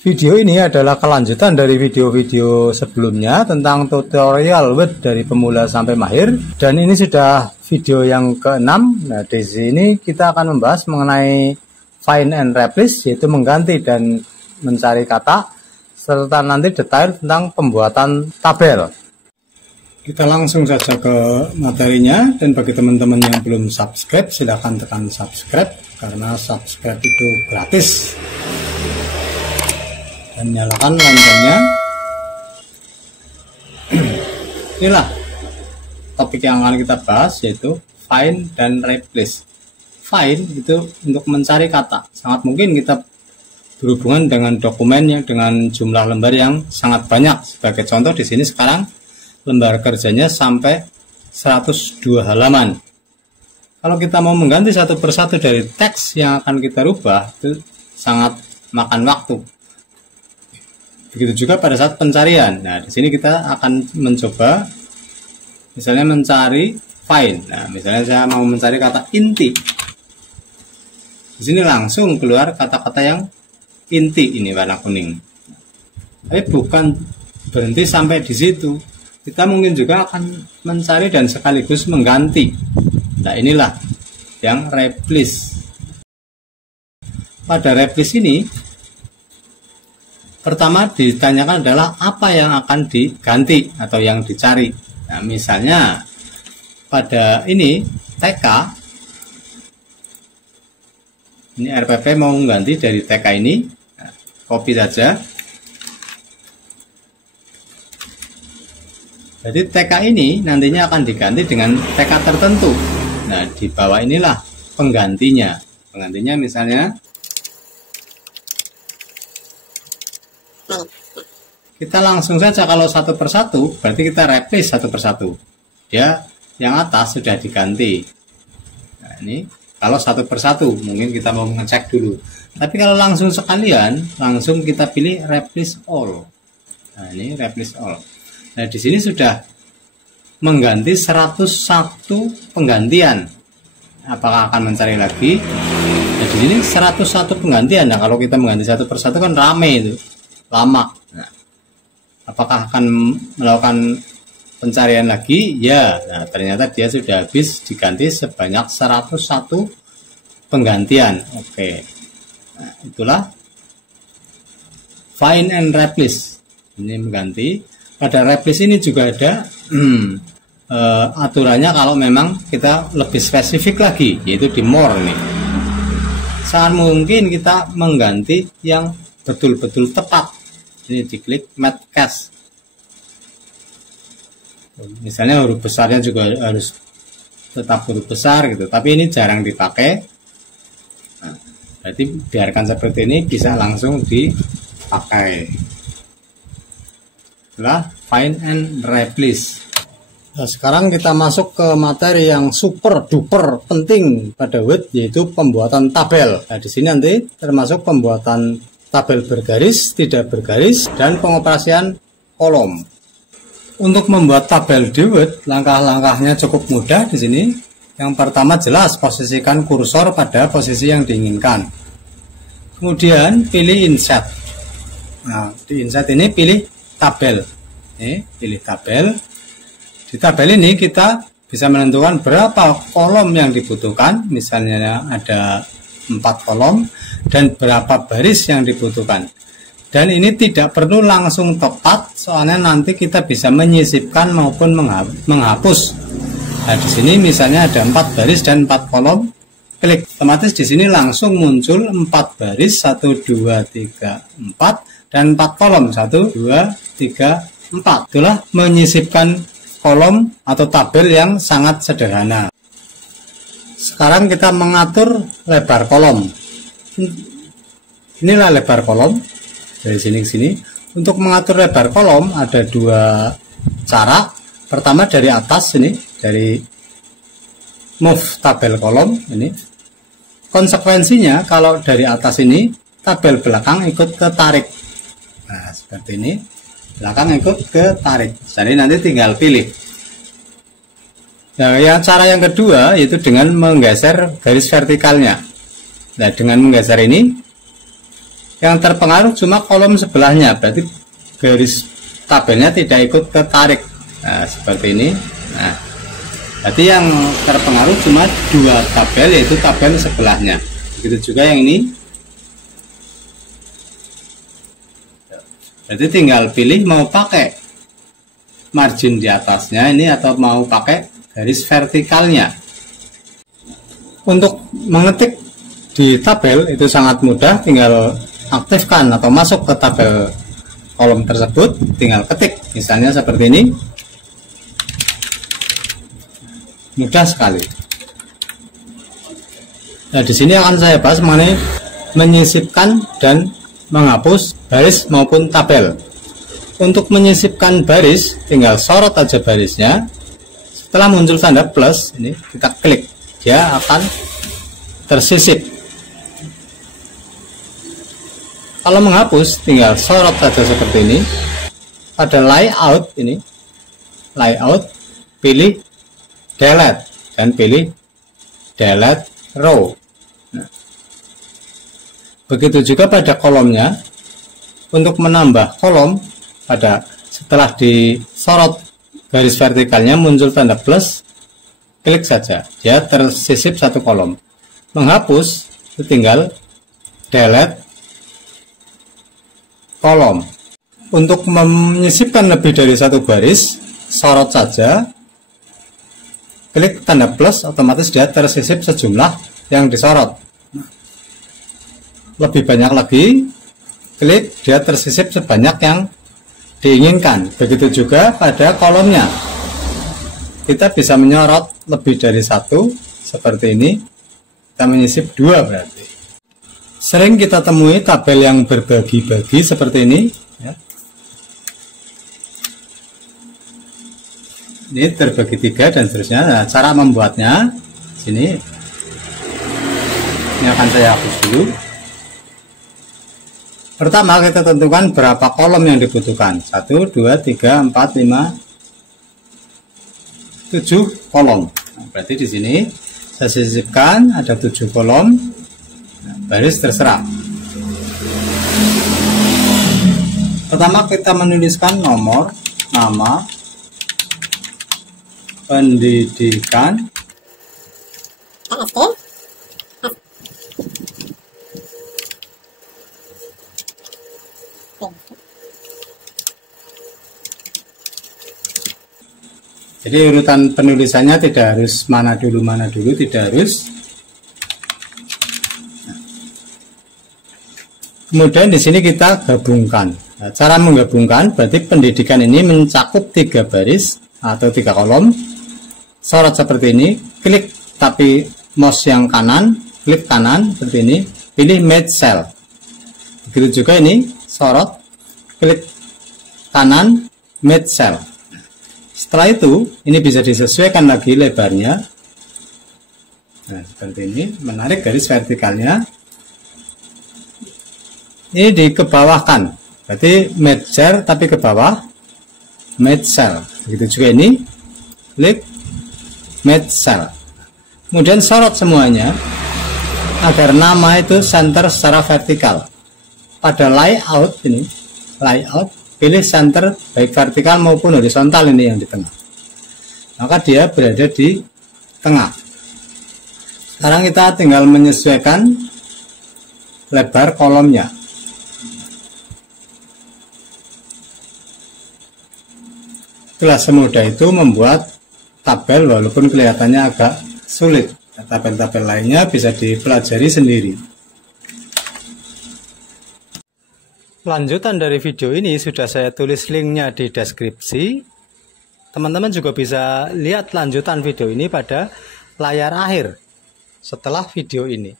Video ini adalah kelanjutan dari video-video sebelumnya tentang tutorial Word dari pemula sampai mahir, dan ini sudah video yang ke-6. Nah, di sini kita akan membahas mengenai find and replace, yaitu mengganti dan mencari kata, serta nanti detail tentang pembuatan tabel. Kita langsung saja ke materinya, dan bagi teman-teman yang belum subscribe, silahkan tekan subscribe karena subscribe itu gratis. Dan nyalakan loncengnya. Inilah topik yang akan kita bahas, yaitu find dan replace. Find itu untuk mencari kata. Sangat mungkin kita berhubungan dengan dokumen yang dengan jumlah lembar yang sangat banyak. Sebagai contoh di sini sekarang lembar kerjanya sampai 102 halaman. Kalau kita mau mengganti satu persatu dari teks yang akan kita rubah, itu sangat makan waktu. Begitu juga pada saat pencarian. Nah, di sini kita akan mencoba misalnya mencari find. Nah, misalnya saya mau mencari kata inti. Di sini langsung keluar kata-kata yang inti, ini warna kuning. Tapi bukan berhenti sampai di situ. Kita mungkin juga akan mencari dan sekaligus mengganti. Nah, inilah yang replace. Pada replace ini pertama ditanyakan adalah apa yang akan diganti atau yang dicari. Nah, misalnya pada ini TK, ini RPP mau mengganti dari TK ini. Nah, copy saja. Jadi TK ini nantinya akan diganti dengan TK tertentu. Nah, di bawah inilah penggantinya. Penggantinya misalnya kita langsung saja, kalau satu persatu berarti kita replace satu persatu. Ya, yang atas sudah diganti. Nah, ini kalau satu persatu mungkin kita mau ngecek dulu. Tapi kalau langsung sekalian, langsung kita pilih replace all. Nah, ini replace all. Nah, di sini sudah mengganti 101 penggantian. Apakah akan mencari lagi? Nah, di sini 101 penggantian. Nah, kalau kita mengganti satu persatu kan rame itu, lama. Nah, apakah akan melakukan pencarian lagi? Ya. Nah, ternyata dia sudah habis diganti sebanyak 101 penggantian. Oke. Nah, itulah find and replace. Ini mengganti. Pada replace ini juga ada aturannya kalau memang kita lebih spesifik lagi, yaitu di more nih. Sangat mungkin kita mengganti yang betul-betul tepat. Ini diklik match case. Misalnya huruf besarnya juga harus tetap huruf besar gitu, tapi ini jarang dipakai. Nah, berarti biarkan seperti ini, bisa langsung dipakai. Itulah find and replace. Nah, sekarang kita masuk ke materi yang super duper penting pada Word, yaitu pembuatan tabel. Nah, di sini nanti termasuk pembuatan tabel bergaris, tidak bergaris, dan pengoperasian kolom. Untuk membuat tabel di Word, langkah-langkahnya cukup mudah di sini. Yang pertama jelas, posisikan kursor pada posisi yang diinginkan. Kemudian pilih insert. Nah, di insert ini pilih tabel. Pilih tabel. Di tabel ini kita bisa menentukan berapa kolom yang dibutuhkan. Misalnya ada 4 kolom dan berapa baris yang dibutuhkan. Dan ini tidak perlu langsung tepat, soalnya nanti kita bisa menyisipkan maupun menghapus. Nah, di sini misalnya ada 4 baris dan 4 kolom. Klik, otomatis di sini langsung muncul 4 baris, 1 2 3 4 dan 4 kolom, 1 2 3 4. Itulah menyisipkan kolom atau tabel yang sangat sederhana. Sekarang kita mengatur lebar kolom. Inilah lebar kolom dari sini ke sini. Untuk mengatur lebar kolom ada 2 cara. Pertama dari atas ini, dari move tabel kolom ini. Konsekuensinya kalau dari atas ini tabel belakang ikut ketarik. Nah, seperti ini. Belakang ikut ketarik. Jadi nanti tinggal pilih. Nah, cara yang kedua yaitu dengan menggeser garis vertikalnya. Nah, dengan menggeser ini Yang terpengaruh cuma kolom sebelahnya, berarti garis tabelnya tidak ikut ketarik. Nah, seperti ini. Nah, berarti yang terpengaruh cuma dua tabel, yaitu tabel sebelahnya. Begitu juga yang ini. Berarti tinggal pilih mau pakai margin di atasnya ini atau mau pakai garis vertikalnya. Untuk mengetik di tabel itu sangat mudah, tinggal aktifkan atau masuk ke tabel kolom tersebut, tinggal ketik, misalnya seperti ini. Mudah sekali. Nah, di sini akan saya bahas mengenai menyisipkan dan menghapus baris maupun tabel. Untuk menyisipkan baris, tinggal sorot aja barisnya. Setelah muncul tanda plus, ini kita klik, dia akan tersisip. Kalau menghapus, tinggal sorot saja seperti ini. Pada layout ini, layout, pilih delete dan pilih delete row. Nah, begitu juga pada kolomnya. Untuk menambah kolom, pada setelah disorot garis vertikalnya muncul tanda plus, klik saja, dia tersisip satu kolom. Menghapus, tinggal delete kolom. Untuk menyisipkan lebih dari satu baris, sorot saja, klik tanda plus, otomatis dia tersisip sejumlah yang disorot. Lebih banyak lagi, klik, dia tersisip sebanyak yang diinginkan. Begitu juga pada kolomnya, kita bisa menyorot lebih dari satu, seperti ini. Kita menyisip dua berarti. Sering kita temui tabel yang berbagi-bagi seperti ini ya. Ini terbagi tiga dan seterusnya. Nah, cara membuatnya sini, ini akan saya hapus dulu. Pertama, kita tentukan berapa kolom yang dibutuhkan. 1, 2, 3, 4, 5, 7 kolom. Nah, berarti di sini saya sisipkan ada 7 kolom. Nah, baris terserah. Pertama, kita menuliskan nomor, nama, pendidikan, jadi urutan penulisannya tidak harus mana dulu, tidak harus. Kemudian di sini kita gabungkan. Nah, cara menggabungkan berarti pendidikan ini mencakup 3 baris atau 3 kolom. Sorot seperti ini, klik tapi mouse yang kanan, klik kanan seperti ini, pilih match cell. Begitu juga ini, sorot, klik kanan, match cell. Setelah itu, ini bisa disesuaikan lagi lebarnya. Nah, seperti ini, menarik garis vertikalnya. Ini dikebawahkan, berarti match tapi ke bawah, match cell. Begitu juga ini, klik match cell. Kemudian sorot semuanya agar nama itu center secara vertikal. Pada layout ini, layout, pilih center baik vertikal maupun horizontal, ini yang di tengah. Maka dia berada di tengah. Sekarang kita tinggal menyesuaikan lebar kolomnya. Itulah semudah itu membuat tabel walaupun kelihatannya agak sulit. Tabel-tabel lainnya bisa dipelajari sendiri. Lanjutan dari video ini sudah saya tulis linknya di deskripsi. Teman-teman juga bisa lihat lanjutan video ini pada layar akhir setelah video ini.